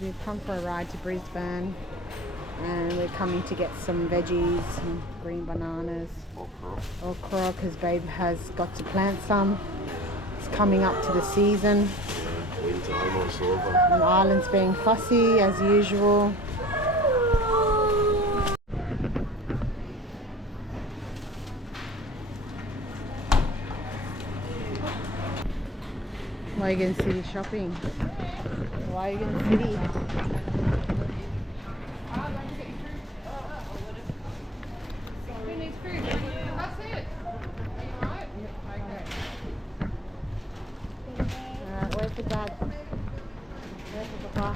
We've come for a ride to Brisbane and we're coming to get some veggies, some green bananas, okra, because Babe has got to plant some. It's coming up to the season. Winter almost over. And Ireland's being fussy as usual. Why are you going city shopping? Why are you going city? Who needs food? That's it. Are you alright? Alright, where's the dad? Where's the papa?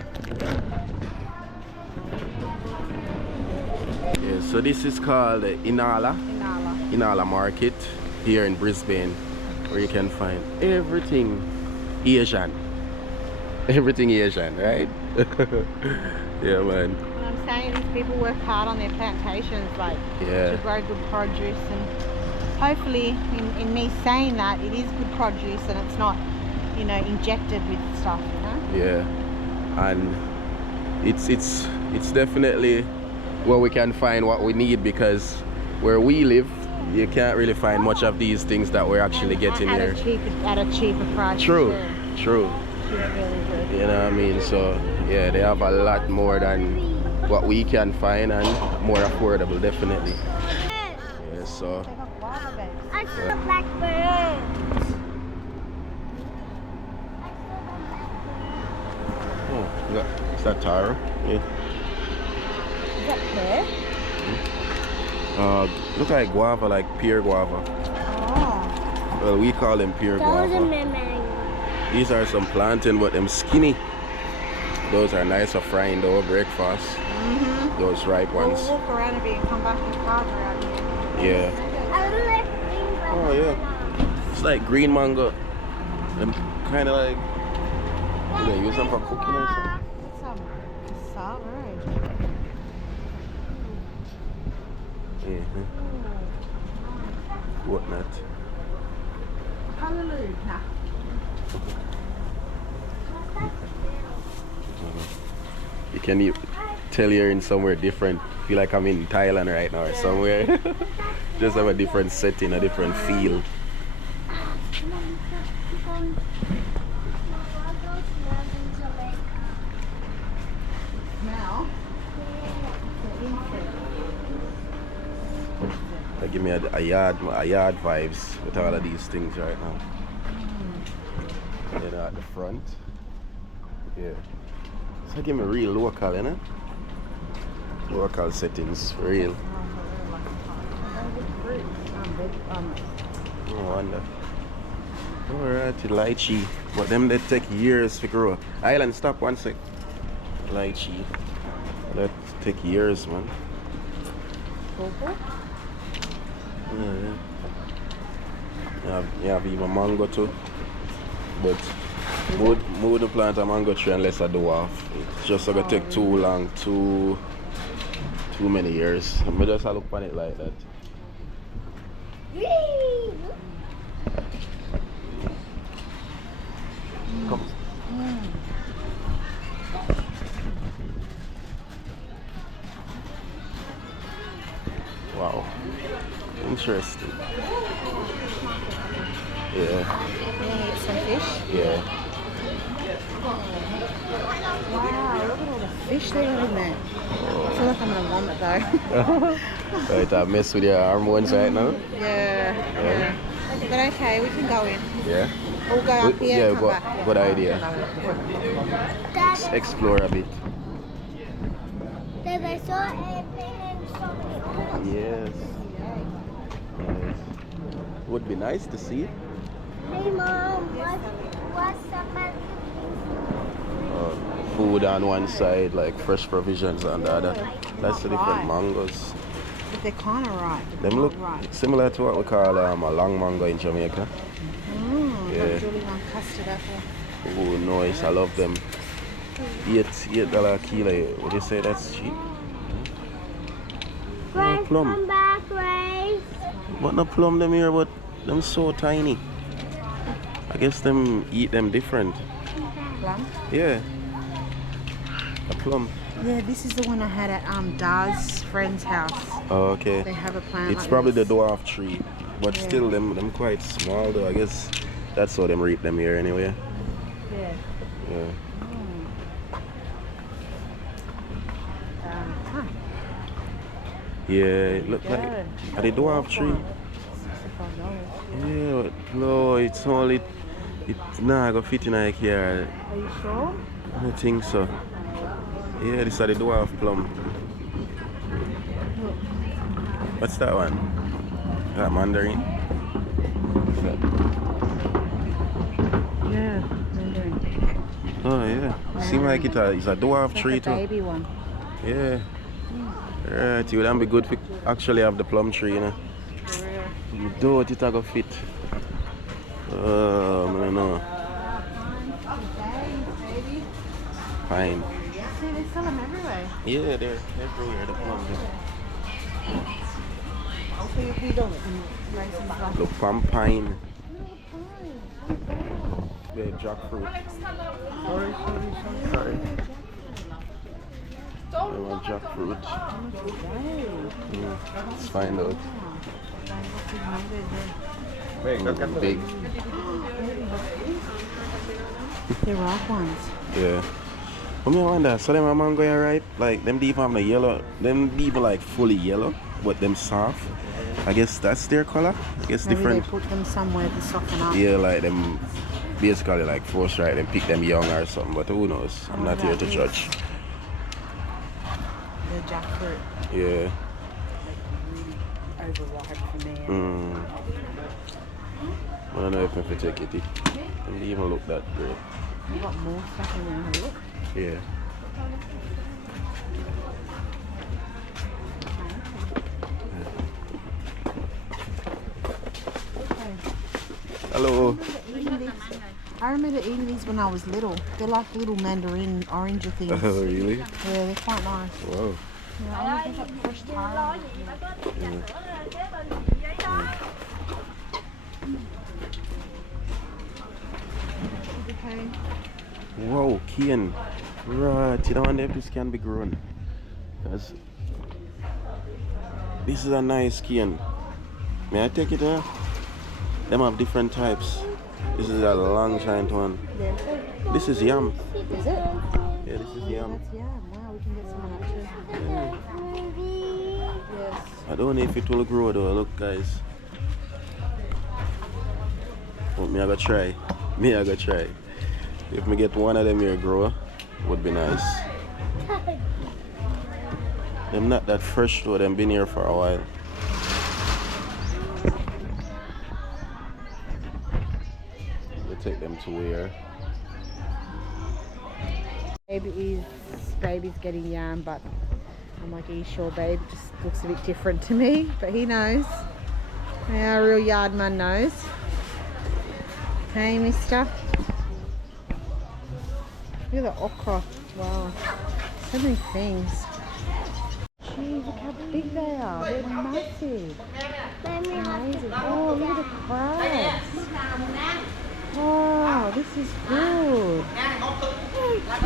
Yeah, so this is called the Inala Market here in Brisbane, where you can find everything Asian. Everything Asian, right? Yeah, man. What I'm saying is people work hard on their plantations, like to grow good produce, and hopefully in me saying that, it is good produce and it's not, you know, injected with stuff, you know? Yeah, and it's definitely where we can find what we need, because where we live you can't really find much of these things that we're actually getting at here at a cheaper price. True. Really good. You know what I mean? So yeah, they have a lot more than what we can find, and more affordable, definitely. Yeah, so I saw the blackbird. oh, is that taro? Yeah. Is that pear? Look like guava, like pure guava. Oh. Well, we call them pure guava. These are some plantain, but them skinny. Those are nice for frying though, breakfast. Mm-hmm. Those ripe ones. We'll walk around a bit and come back and cars around here. Yeah. Oh yeah. It's like green mango. And kind of like, you know, use them for cooking or something. That's some cassava. Mm-hmm. Whatnot. Hallelujah. You can tell you're in somewhere different. Feel like I'm in Thailand right now or somewhere. Just have a different setting, a different feel. Smell? That give me a yard vibes with all of these things right now. You know, at the front. Yeah. So give me real local, you know? Local settings, for real. I wonder. Alright, lychee. But them they take years to grow. Island, stop one sec. Lychee. That take years, man. You have even mango too. But mood to plant a mango tree unless I do off. It's just gonna take too long, too many years. I just look on it like that. Come. Wow. Interesting. Yeah. You want to get some fish? Yeah. Wow, look at all the fish they got in there. I feel like I'm going to vomit though. Right, I mess with your hormones right now. Yeah. But okay, we can go in. Yeah. We'll go up here Yeah, and come back. good idea. Let's explore a bit. Dad, I saw an airplane and so many others. Yes. Nice. Would be nice to see. Hey Mom, what's the man? Food on one side, like fresh provisions on the other. That's the different mangoes. But they're kind of right. Them look right. similar to what we call a long mango in Jamaica. Yeah. That's really one custard apple. Oh, nice. I love them. $8 a kilo. Would you say that's cheap? Grace, plum. come back, Grace. But no plum them here, but them so tiny. I guess them eat them different. Plum? Yeah. A plum. Yeah, this is the one I had at Dar's friend's house. Oh, okay. They have a plant. It's like probably this. the dwarf tree, but still them quite small though. I guess that's how them reap them here anyway. Yeah. Yeah. Huh. Yeah, it look like are they dwarf tree? $65. Yeah, but no, it's only it's not gonna fit in like here. Are you sure? I don't think so. Yeah, this is the dwarf plum. What's that one? That mandarin? What's that? Yeah, mandarin. Oh yeah. Seems like it's a dwarf It's tree like a too. baby one. Yeah. Right, it would be good to actually have the plum tree, you know. You do it, it'll go fit. Oh, I don't know. Fine. See, they sell them everywhere. Yeah, they're everywhere, the plums. The plum pine. The jackfruit. Sorry. I want jackfruit. Let's find out. Big. They're rock ones. Yeah. I wonder, so them mango are ripe? Like them deep have the yellow, them deep like fully yellow, but them soft. I guess that's their color. I guess Maybe different. they put them somewhere to soften up. Yeah, like them basically like force right and pick them young or something, but who knows? I'm not here to judge. The jackfruit. Yeah. Overripe for me. I don't know if I can take it. It doesn't even look that great. You got more stuff in there. Have a look. Yeah. Hello. I remember eating these when I was little. They're like little mandarin oranger things. Oh, really? Yeah, they're quite nice. Wow. Yeah, I think like fresh taro. Okay. Wow, cane. Right, you don't wonder if this can be grown. This is a nice cane. May I take it there? Them have different types. This is a long giant one. This is yam. Is it? Yeah, this is yam. That's yam. Wow, we can get some of that too. Yes. I don't know if it will grow though. Look, guys. Oh, me I go try. If me get one of them here grow, would be nice. Them not that fresh though. Them been here for a while. We take them to where? Baby's getting yam, but I'm like, are you sure, babe? It just looks a bit different to me, but he knows. Yeah, a real yard man knows. Hey, mister. Look at the okra. Wow. So many things. Jeez, look how big they are. They're massive. Amazing. Oh, look at the crabs. Oh, this is good.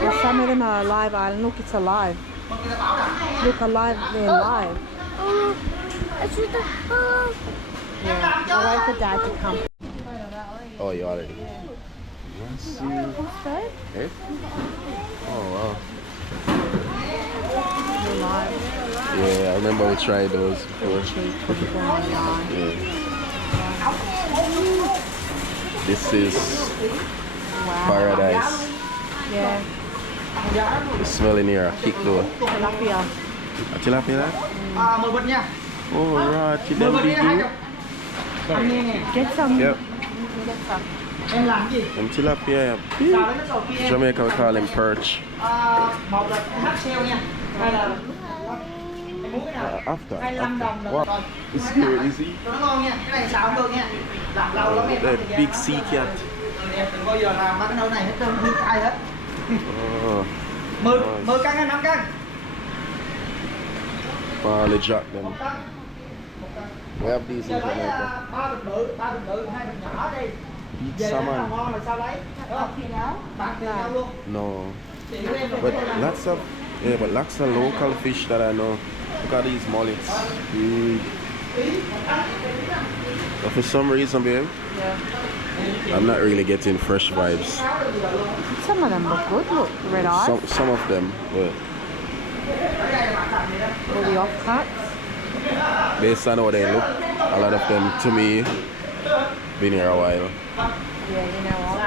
And some of them are alive, Island. Look, it's alive. Look, alive. They're alive. Yeah, I'll wait for Dad to come. Oh, you already. Let's see. Eh? Oh wow. They're alive. Yeah, I remember we tried those before. Cheap, $24.99. Yeah. This is Wow. paradise. Yeah. The smell in here, kick though. Tilapia. A tilapia? Oh, right. Keep them big. Get some. Yep. Get some. And tilapia, big. Jamaica we call them perch. After. What? It's crazy. The big sea cat. Oh. Finally jack them. We have these in Jamaica. Big salmon. No. But lots of local fish that I know. Look at these mullets. Big. But for some reason, babe, I'm not really getting fresh vibes. Some of them look good. Look, red eyes. Some of them, but All the offcuts. based on how they look, a lot of them to me been here a while. Yeah, you know what?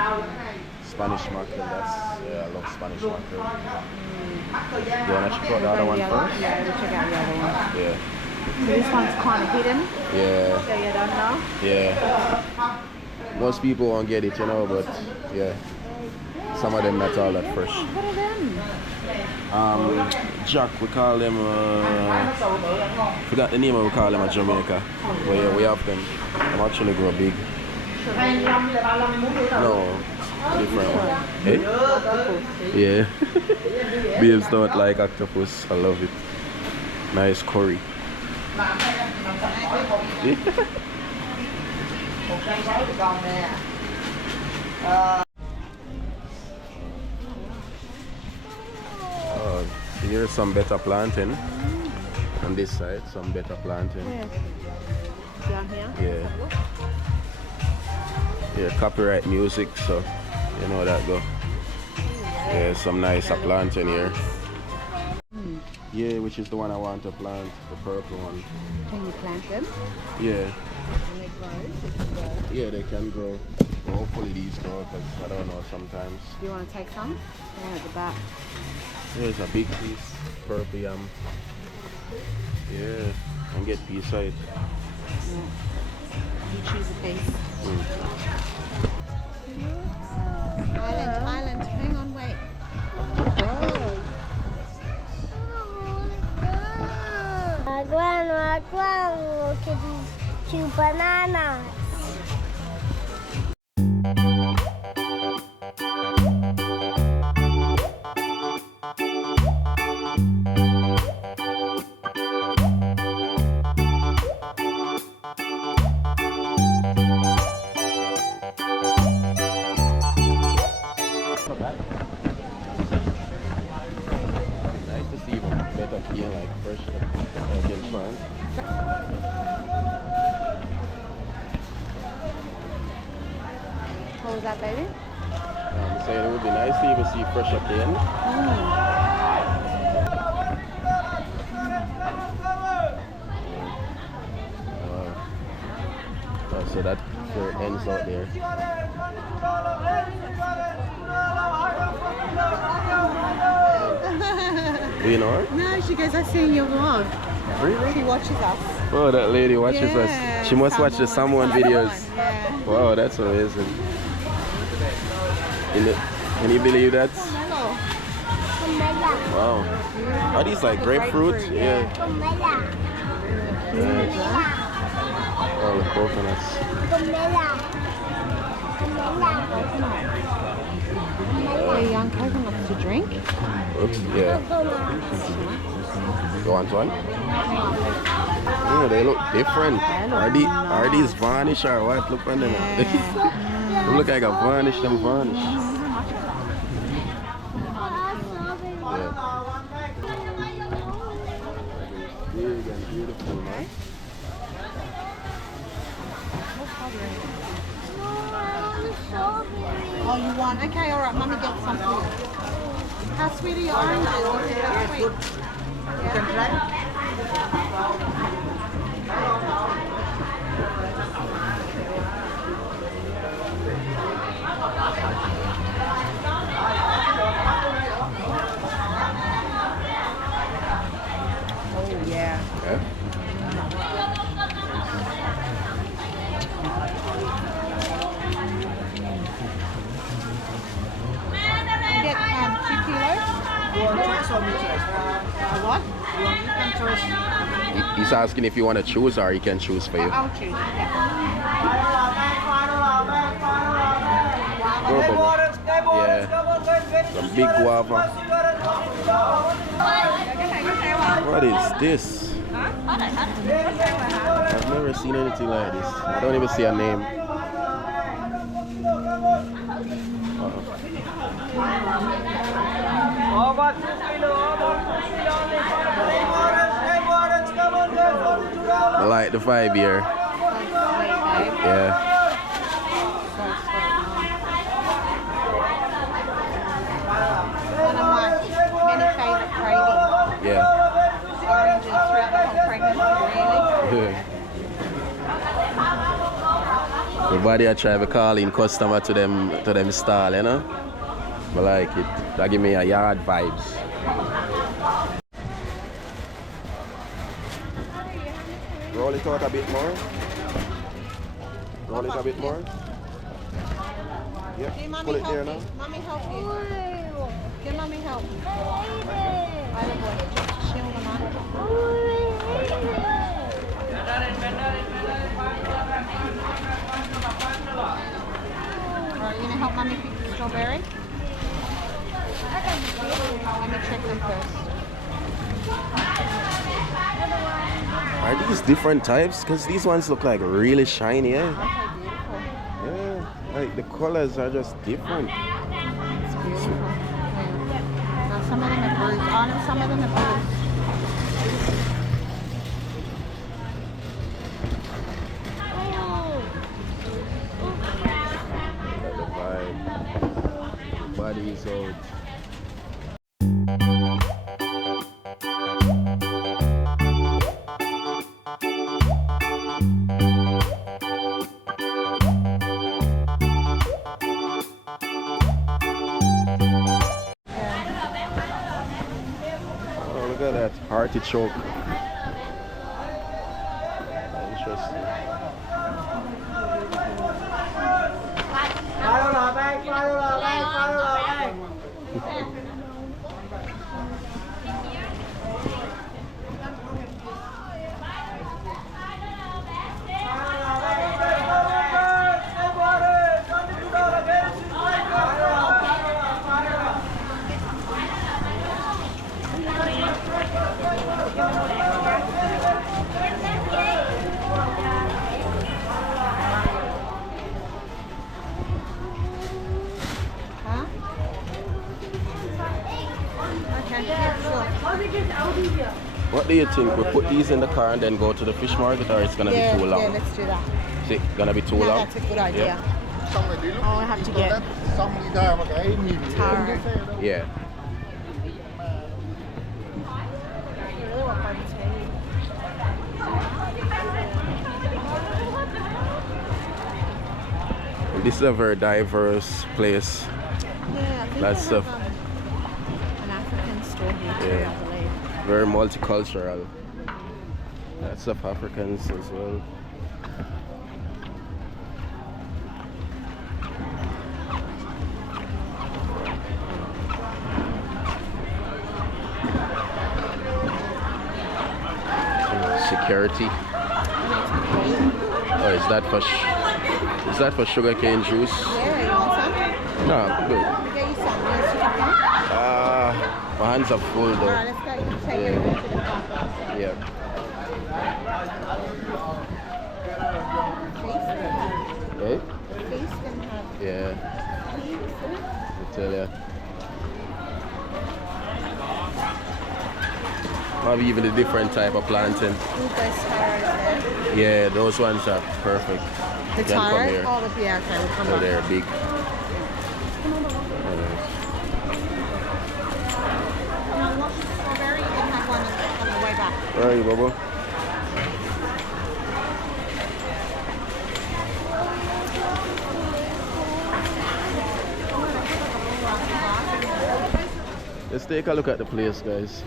Spanish mackerel, I love Spanish mackerel. You wanna check out the other one first? Yeah, we'll check out the other one. Yeah. So this one's kind of hidden, Yeah. so you don't know. Yeah. Most people won't get it, you know, but yeah. Some of them not all that fresh. What are them? Jack, we call them, forgot the name we call them at Jamaica. But yeah, we have them. Them actually grow big. No, different one. Eh? Yeah. Babes don't like octopus. I love it. Nice curry. Here's some better planting. On this side, some better planting. Down here? Yeah. Yeah, copyright music, so you know that go. Yeah, some nice planting here. Yeah, which is the one I want to plant, the purple one. Can you plant them? Yeah. Can they grow? Yeah, they can grow. Well, hopefully these grow, because I don't know sometimes. Do you want to take some? Down at the back. There's a big piece, purple yam. Yeah, and get piece side. Yeah. You choose a piece. Island, hang on, wait. Look at these 2 bananas. Nice to see them better here, like fresh like in front. What was that, baby? So it would be nice to even see fresh again. So that ends out there. Do you know her? No, she goes, I see in your vlog. Really? She watches us. Oh, that lady watches Yeah, us. She must watch the someone videos. Yeah. Wow, that's amazing. Can you believe that? Wow. Are these like grapefruit? Yeah. Nice. Oh, the coconuts. Are young coconuts to drink? Oops, yeah. You want one? Oh, they look different. Are these varnish or what? Look on them. They look like a varnish, them varnish. Yeah. Big and beautiful, man. Oh, you want? Okay, alright, Mummy gets some for you. How sweet are your oranges? How sweet? What? You can choose. He's asking if you want to choose or he can choose for you. I'll choose. Yeah. Yeah. Some big guava. What is this? I've never seen anything like this. I don't even see a name. I like the vibe here. Yeah. One of my many favourite cravings. Yeah. Oranges throughout the whole pregnancy, really. Everybody I try to call in customer to them stall, you know? I like it. That give me a yard vibes. Roll it out a bit more. Roll it a bit more. Give Yep. Mummy Pull it help there you. now. Mummy help you. Give Mummy help. I don't want it. Just chill them on. Alright, you gonna help Mummy pick the strawberry? Let me check them first. Are these different types? Because these ones look like really shiny, eh? Okay, beautiful. Yeah, like the colors are just different. It's beautiful. Yeah. Now some of them are bruised. Oh, no, some of them are bruised. Like the vibe. Body is out. Oh, look at that artichoke. Interesting. Huh? Okay, yeah, sure. What do you think? We put these in the car and then go to the fish market, or it's gonna be too long? Yeah, let's do that. Is it gonna be too No, long? that's a good idea. Yeah. Oh, I have to get taro. Yeah. This is a very diverse place. Yeah, I think Lots they have, of- an African store here too, Yeah. I believe. Very multicultural. Lots of Africans as well. Security. Oh, is that for sugarcane juice? Yeah, you want some? No, good. I'll get you some. You want some chocolate? My hands are full All though. right, let's go. You can take everything to the car first. Yeah. Eh? Feast and have Yeah. peas in it. I tell ya. Maybe even a different type of plantain. All those taros there. Yeah, those ones are perfect. The You can come taro? here. Oh, yeah, okay, we'll come So back. they're big. Strawberry, you can have one on the way back. Where are you, Bobo? Let's take a look at the place, guys.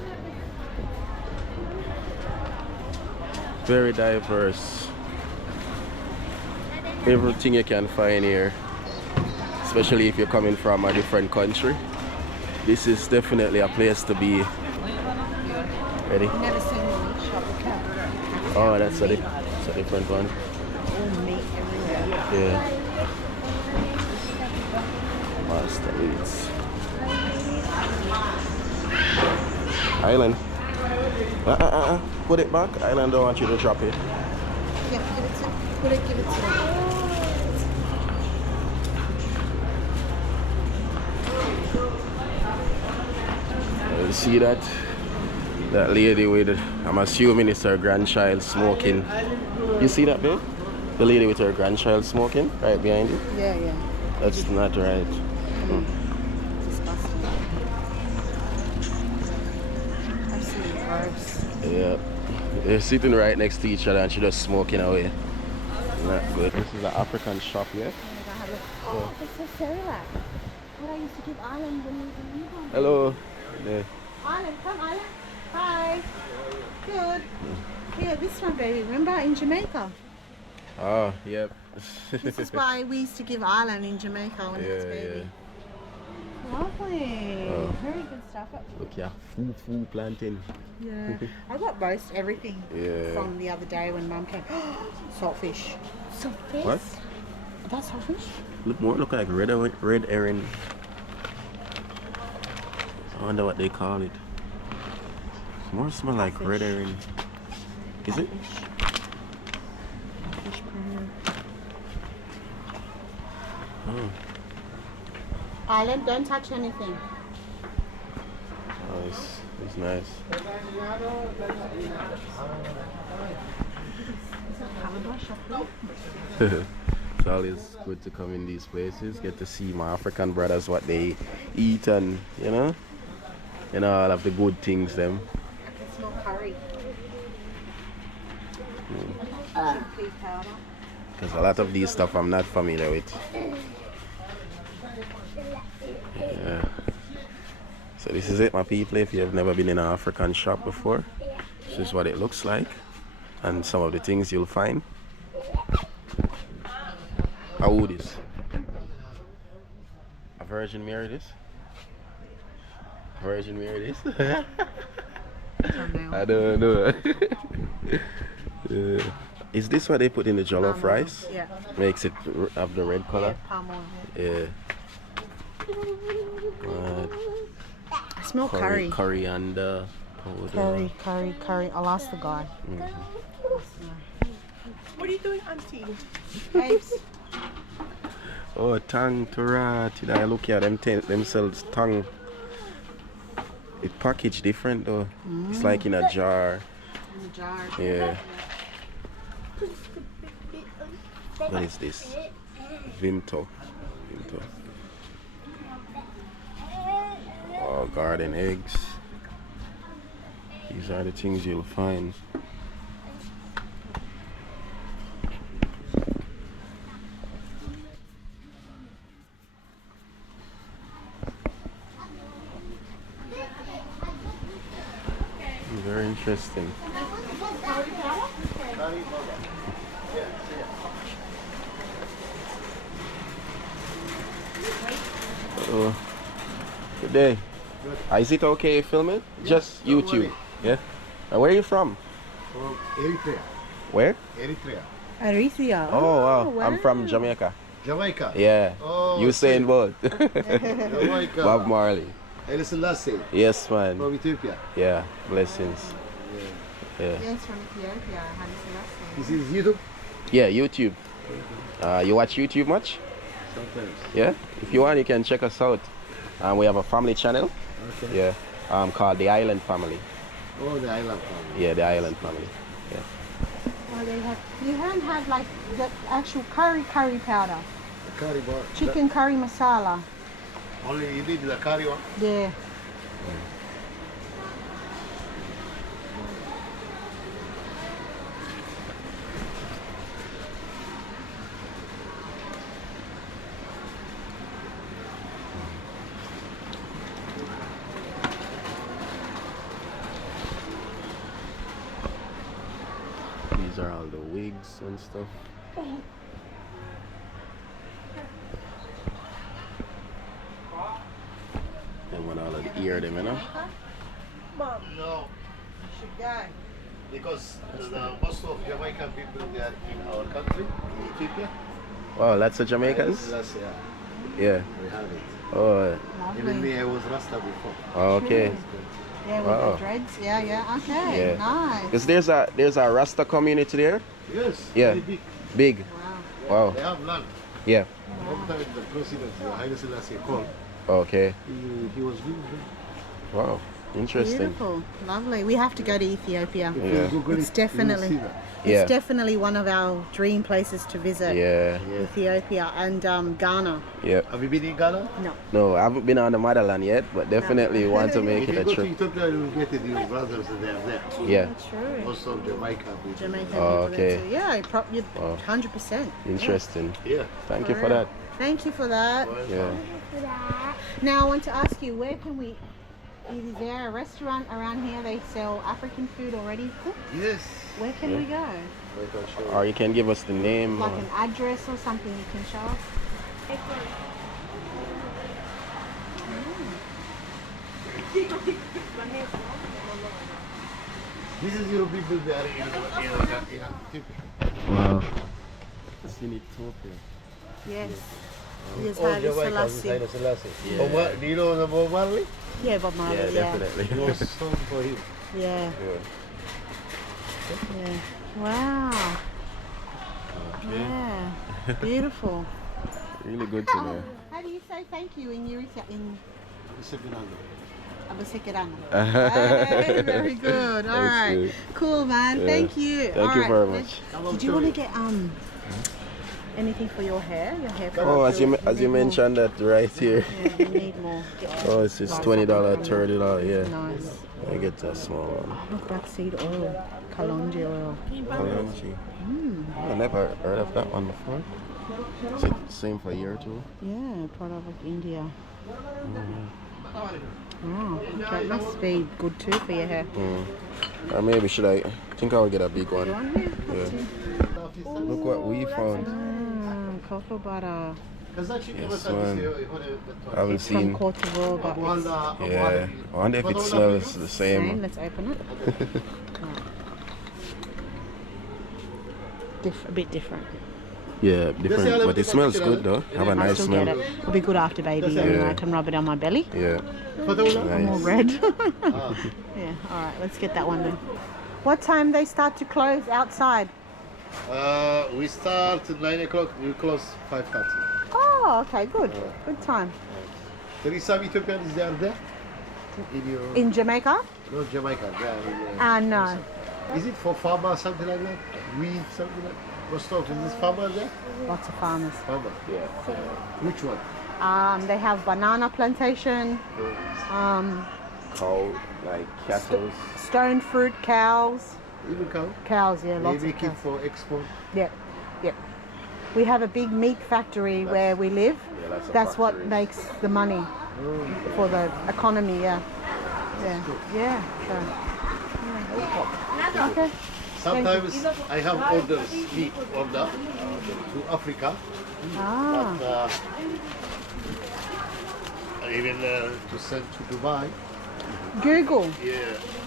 Very diverse. Everything you can find here, especially if you're coming from a different country. This is definitely a place to be. Ready? Never seen a meat shop. Look how Oh, that's a different one. all meat everywhere. Yeah. Master Eats. Island. Put it back. Island don't want you to drop it. Yeah, give it to put it, give it to me. You see that? That lady with, I'm assuming it's her grandchild smoking. You see that, babe? The lady with her grandchild smoking right behind you? Yeah, yeah. That's not right. Disgusting. Absolutely gross. Yeah. They're sitting right next to each other and she's just smoking away. Not good. This is an African shop, yeah? Oh, it's a Cerelac. What I used to give Island when we were newborn. Hello. Yeah. Island, come Island. Hi. Good. Yeah, this one, baby. Remember in Jamaica? Oh, yep. This is why we used to give Island in Jamaica when it was Yeah, baby. Lovely. Oh. Very good stuff. Look, yeah. Fufu plantain. Yeah. I got most everything Yeah. from the other day when Mum came. Saltfish. Saltfish? What? That's saltfish? Look like red herring. I wonder what they call it. It's more smell like red herring. Is it? Fish prawn. Oh. Island, don't touch anything. Oh, it's nice. Calabash, I think. It's always good to come in these places, get to see my African brothers, what they eat and, all of the good things them. I can smell curry. Chickpea powder. Because a lot of these stuff I'm not familiar with. Yeah. So this is it, my people. If you've never been in an African shop before, this is what it looks like and some of the things you'll find. How old is a Virgin Mary this? Virgin Mary this? I don't know. Is this what they put in the jollof Palm oil. rice? Yeah. Makes it have the red color? Yeah, palm oil. Yeah. I smell curry. Coriander powder. Curry. I'll ask the guy. What are you doing, Auntie? Babes. Oh, tongue Torah. I look at them themselves tongue. It packaged different though. It's like in a jar. In the jar. Yeah. What is this? Vimto. Oh, garden eggs. These are the things you'll find. Very interesting. Good day. Is it okay filming? Just YouTube. Yeah. And where are you from? From Eritrea. Where? Eritrea. Eritrea. Oh wow. I'm from Jamaica. Jamaica. Yeah. Oh, Usain Bolt. Jamaica. Bob Marley. Haile Selassie. Yes, man. From Ethiopia. Yeah. Blessings. Yeah. Yes, from Ethiopia. Haile Selassie. This is YouTube? Yeah. YouTube. You watch YouTube much? Sometimes. Yeah. If you want, you can check us out. We have a family channel. Okay. Yeah. Called the Island Family. Oh, the island family. Yeah, the Island Family. Yeah. Oh, they have. You haven't had like the actual curry powder. The curry bar. Chicken curry masala. Only you need the curry one? Yeah. These are all the wigs and stuff. Them and all of the ear them, you know. No, Should go. because the most of Jamaican people they are in our country, in Ethiopia. Wow, lots of Jamaicans? That's, Yeah. we have it. Oh, Even Lovely. me, I was Rasta before. okay. Yeah, with Wow. the dreads. Yeah. Okay. Yeah. Nice. Because there's a Rasta community there. Yes, Yeah. very big. Big. Wow. Wow. They have land. Yeah. One time the president, Haile Selassie, called. Okay. He was living there. Wow. Interesting. Beautiful. Lovely. We have to go to Ethiopia. If Yeah. you Google It's it, you will definitely- see that. Yeah. It's definitely one of our dream places to visit. Yeah. Yeah. Ethiopia and Ghana. Yeah. Have you been in Ghana? No. No, I haven't been on the motherland yet, but definitely want to make If it you a go to trip. Ethiopia, you will get it. Your brothers they are there. Yeah. True. Also Jamaica. people. Jamaican Oh, people okay. too. Yeah, you're Wow. 100%. Interesting. Yeah. Thank you For for real. that. Thank you for that. Yeah. Now I want to ask you, where can we? Is there a restaurant around here? They sell African food already cooked. Yes. Where can we go? I can show you. Or you can give us the name. Like an address or something you can show us? This is your people they are in Ethiopia. Wow. It's in Ethiopia. Yes. Yes, Oh, Haile Jamaica, Selassie. Haile Selassie. Yeah. Bob do you know the Bob Marley? Yeah, Bob Marley. Yeah, Yeah, definitely. It was song for him. yeah, Yeah. yeah. Wow. Yeah. Beautiful. Really good to know. How do you say thank you in in Sepenado. Abasekirano? Hey, very good. All That's right. good. Cool, man. Yeah. Thank you. Thank All you right, very let's- much. Did you want to get anything for your hair? Your hair Oh, as you products? as you need more. mentioned that right here. Yeah, we need more. Get Oh, it's just $20, $30. Yeah. Nice. I get that small one. Look, black seed oil, kalonji oil. Kalonji. I never heard of that one before. Is it same for a year or two? Yeah, product of India. Wow, that must be good too for your hair. Or maybe should I think I'll get a big one. Go on here. Yeah. Up to you. Look what we found. Cocoa butter Yes, one. I haven't from seen. Cote d'Ivoire, but it's Yeah. I wonder if it smells the same. same. Let's open it. A bit different. Yeah, different. But it smells good though. Have a I'll nice still get smell. it. It'll be good after baby. Yeah. And I can rub it on my belly. Yeah. I'm all Nice. red. Yeah. All right. Let's get that one then. What time they start to close outside? We start at 9 o'clock, we close 5:30. Oh, okay. Good. Good time. There is some Ethiopians they are there? In your In Jamaica? not Jamaica, they are in, No. is it for farmer something like that? Weed something like most of is this farmer there? Lots of farmers. Farmer. Yeah. Which one? They have banana plantation, Cow, like cattle. stone fruit, cows. Even cow? Cows, yeah, They lots of make it cows. for export. Yep, yep. We have a big meat factory where we live. Yeah, lots of That's what factories. makes the money for the economy, yeah. Yeah, yeah. So, yeah. Okay. Sometimes I have orders, meat order to Africa, Ah, but even to send to Dubai. Google. Yeah,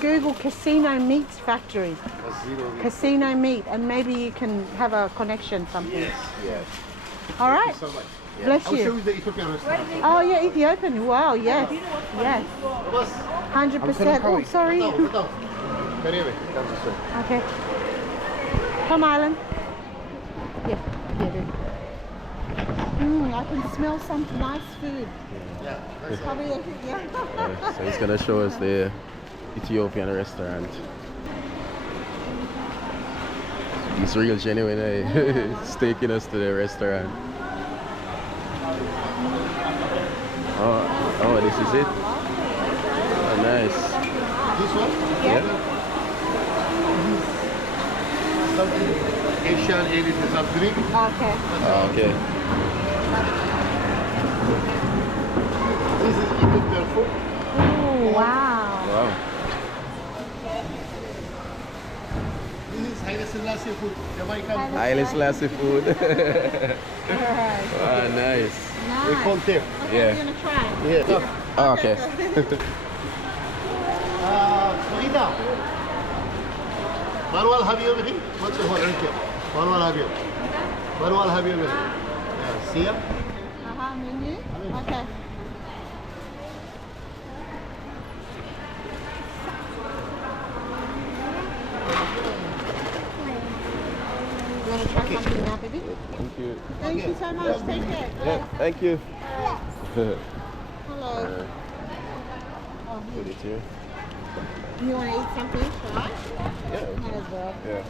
Google casino meat factory. casino. Casino meat, and maybe you can have a connection, something. Yes. Yeah. All right. So much. Bless I'll show you. you the Ethiopian restaurant. Oh yeah, Ethiopian. Wow, yes, yes, Boss, 100%. Oh, sorry. Betal, betal. Karibe. Okay. Come, Island. Yeah, yeah, I can smell some nice food. Yeah, nice. Probably, yeah. Yeah, so he's gonna show us the Ethiopian restaurant. He's real genuine, eh? He's taking us to the restaurant. Oh, this is it. Oh, nice. This one? Yeah. Something Asian, anything, some drink. Okay. Oh, okay. This is Ethiopian food. Oh, wow. Wow. This is Haile Selassie food. Jamaican food. Haile Selassie food. All right. Ah, nice. We Nice. call them. Okay, Yeah. we're gonna try. Yeah. Oh, okay. Marina. Marwal, have you everything? What's your rank here? Marwal, have you? Marwal, have you everything? Yeah, see ya? Menu? Okay. You want to try something now, baby? Thank you. Thank you so much. Take care. Yeah, thank you. Hello. Oh, Put it here. you want to eat something? Shall I? Yeah. Might as well. Yeah.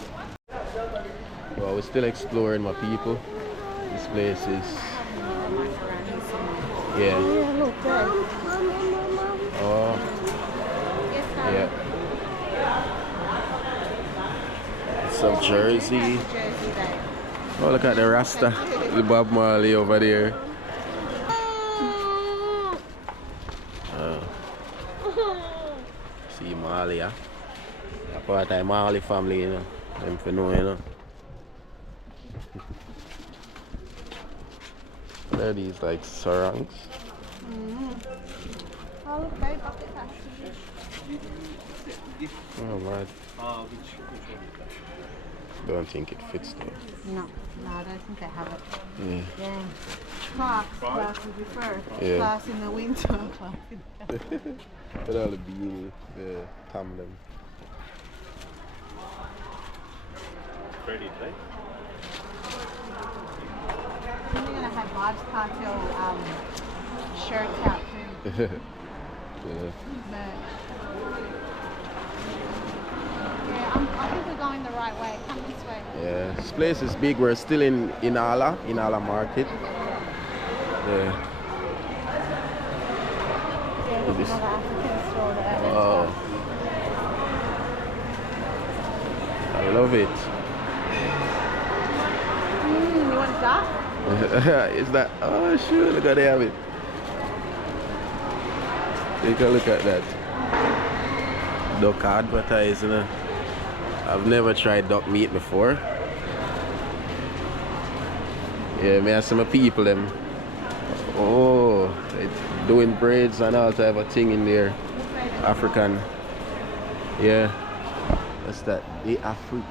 Well, we're still exploring my people. This place is. Yeah. Yeah, look there. Oh. Yeah. Some Jersey. Jersey there. Oh, look at the Rasta. The Bob Marley over there. See Marley, yeah. Part of the Marley family, you know. Them for know, you know. What are these, like sarangs? Oh, look, babe, bucket pass. Oh, man. Don't think it fits though. No, I don't think they have it. Yeah. Yeah. Class would be first. Yeah. Class in the winter. Class in the Look at all the beanie, the tamlin. Ready, right? We're gonna have Bob's cartel shirts out too. Yeah. But yeah, I think we're going the right way. Come this way. Yeah, this place is big. We're still in Inala Market. Yeah. Yeah, there's This- another African store there. Oh, I love it. You want that? Is that? Oh, sure. Look at they have it. Take a look at that. Duck advertising. I've never tried duck meat before. Yeah, me and some people them. Oh, they doing braids and all type of thing in there. African. Yeah. That's that. The Afrique.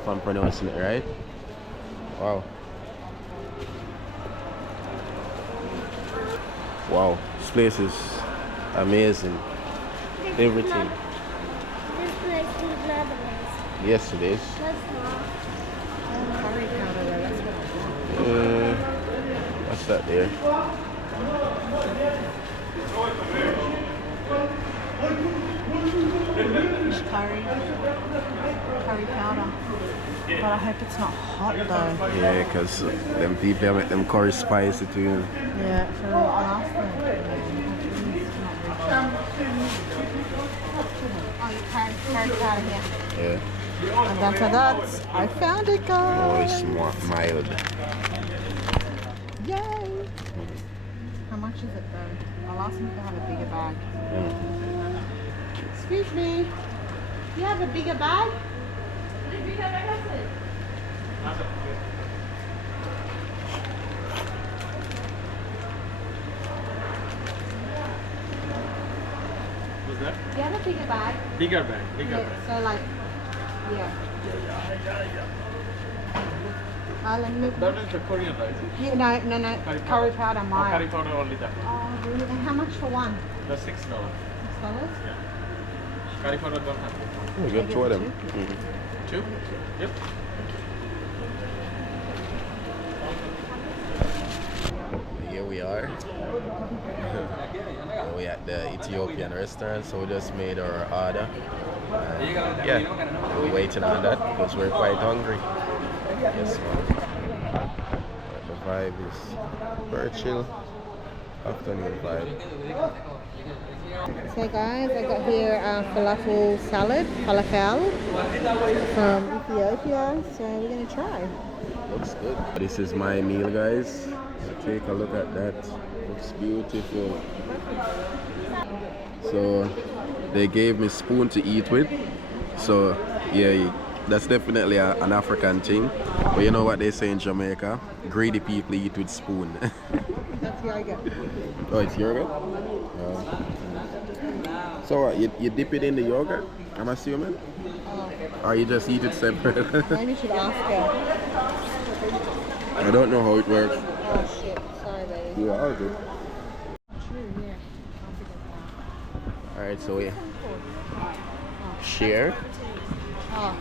If I'm pronouncing it right. Wow. Wow. This place is amazing. Everything. This place is Netherlands. Yes, it is. That's not. Curry powder though, that's what I want. What's that there? Curry powder. But I hope it's not hot though. Yeah, because them people make them curry spicy too. Yeah, so I'll ask them. Oh, you curry powder here. Yeah. And that's I found it, Oh, guys. it's more mild. Yay! How much is it though? I'll ask them if they have a bigger bag. Excuse me. Do you have a bigger bag? What's that? Do you have a bigger bag? Bigger bag, Yeah, so like, yeah. Let me, That is the Korean rice. yeah, no. Curry powder, mild. Curry powder only that. Oh, really? And how much for one? The $6. $6? Curry powder don't have. We got two of them. Two? Yep. Here we are. We're at the Ethiopian restaurant, so we just made our order. Yeah, we're waiting on that because we're quite hungry. Yes, man. The vibe is very chill. Afternoon vibe. So guys, I got here falafel salad, falafel from Ethiopia, so we're gonna try. Looks good. This is my meal, guys. So take a look at that. Looks beautiful. So they gave me spoon to eat with. So yeah, that's definitely an African thing. But you know what they say in Jamaica? Greedy people eat with spoon. That's yogurt. Oh, it's yogurt? So what, you dip it in the yogurt, I'm assuming? Or you just eat it separate? Maybe you should ask her. I don't know how it works. Oh shit, sorry baby. You are good. True, yeah. Alright, so we share. Oh,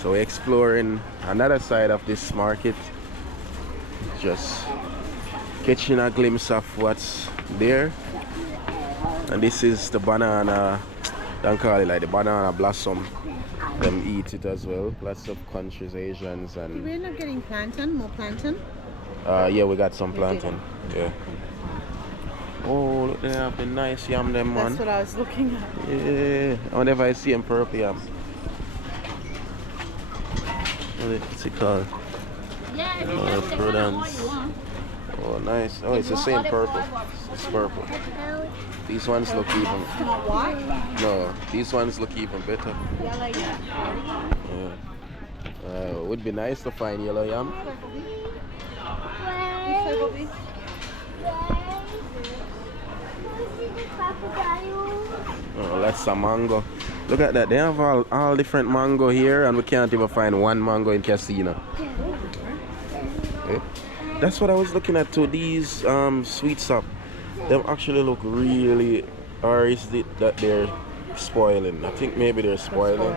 So we're exploring another side of this market. Just catching a glimpse of what's there. And this is the banana, don't call it like the banana blossom. Them eat it as well. Lots of countries, Asians did and we end up getting plantain? More plantain? yeah, we got some plantain. Yeah. Oh, look, they have the nice yam them, man. That's what I was looking at. Yeah, I wonder if I see them purple yam. What's it called? Yeah, Prudence. Oh, nice. Oh, it's the same purple. It's purple. These ones look even. Not white? No, these ones look even better. Yellow, yeah. Yeah. Would be nice to find yellow yam. Oh, that's some mango. Look at that. They have all different mango here, and we can't even find one mango in Casino. Okay. That's what I was looking at too. These sweet sop, them actually look really, or is it that they're spoiling? I think maybe they're spoiling.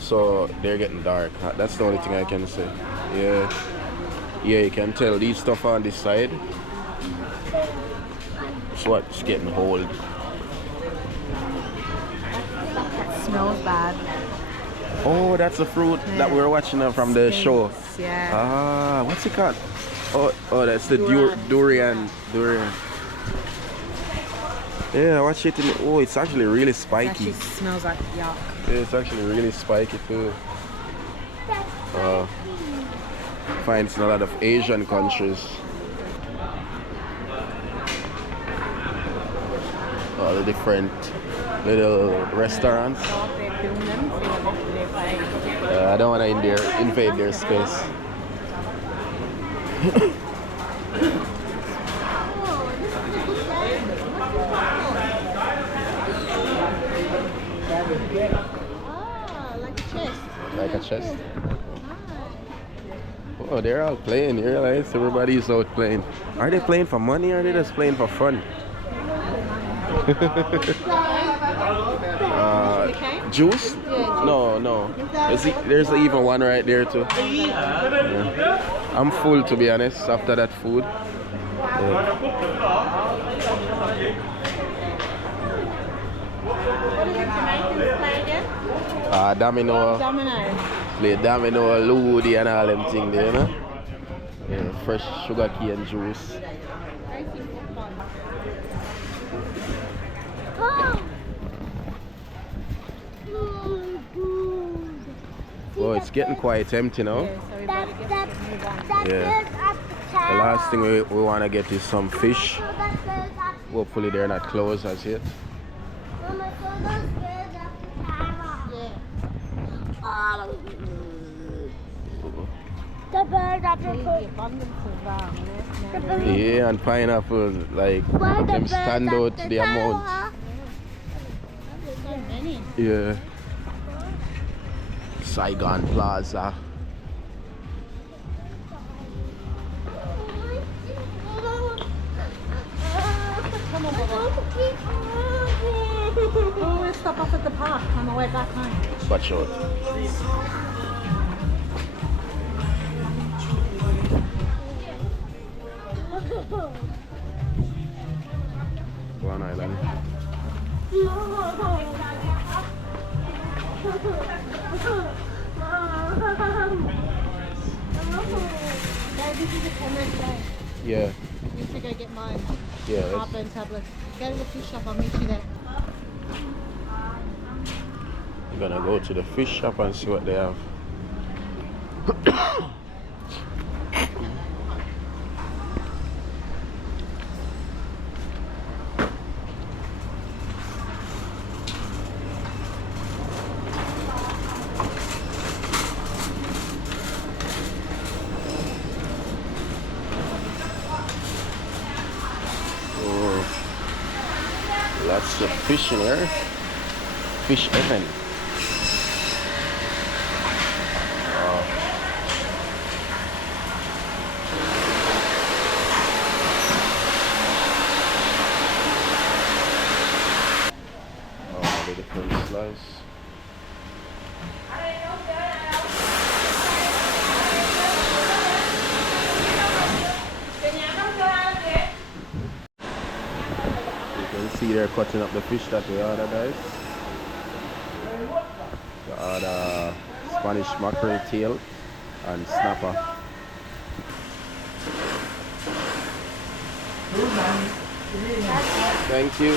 So they're getting dark. That's the only thing I can say. Yeah. Yeah, you can tell these stuff on this side. It's what's getting old. It smells bad. Oh, that's a fruit that we were watching from the show. Yeah. Ah, what's it called? Oh, that's the durian. Yeah, watch it. Oh, it's actually really It spiky. actually smells like yuck. Yeah, it's actually really spiky too. Finds in a lot of Asian countries. All the different little restaurants. I don't want to invade their space. Like a chest. Like a chest. Oh, they're all playing. You realize everybody's out playing. Are they playing for money or are they just playing for fun? Juice? No. There's even one right there too. Yeah. I'm full, to be honest, after that food. Yeah. What did the Jamaicans play again? Domino. Domino. Play domino, ludi and all them things there, you know? Yeah, fresh sugar cane juice. Oh, it's getting quite empty now. Yeah, so we better get move on. Yeah. The last thing we want to get is some fish. Hopefully they're not closed as yet. Yeah, and pineapples, like, them stand out the amount. So many. Yeah. Saigon Plaza. Come on, Bubba. Oh, we'll stop off at the park on the way back home. Watch out. One island. This is a comment day. Yeah. I need to go get my Yeah. heartburn tablets. Go to the fish shop, I'll meet you there. I'm gonna go to the fish shop and see what they have. Lots of fish in here. Fish heaven. Oh, the different slice. You can see they're cutting up the fish that we ordered, guys. We ordered Spanish mackerel tail and snapper. Thank you.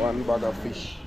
One bag of fish.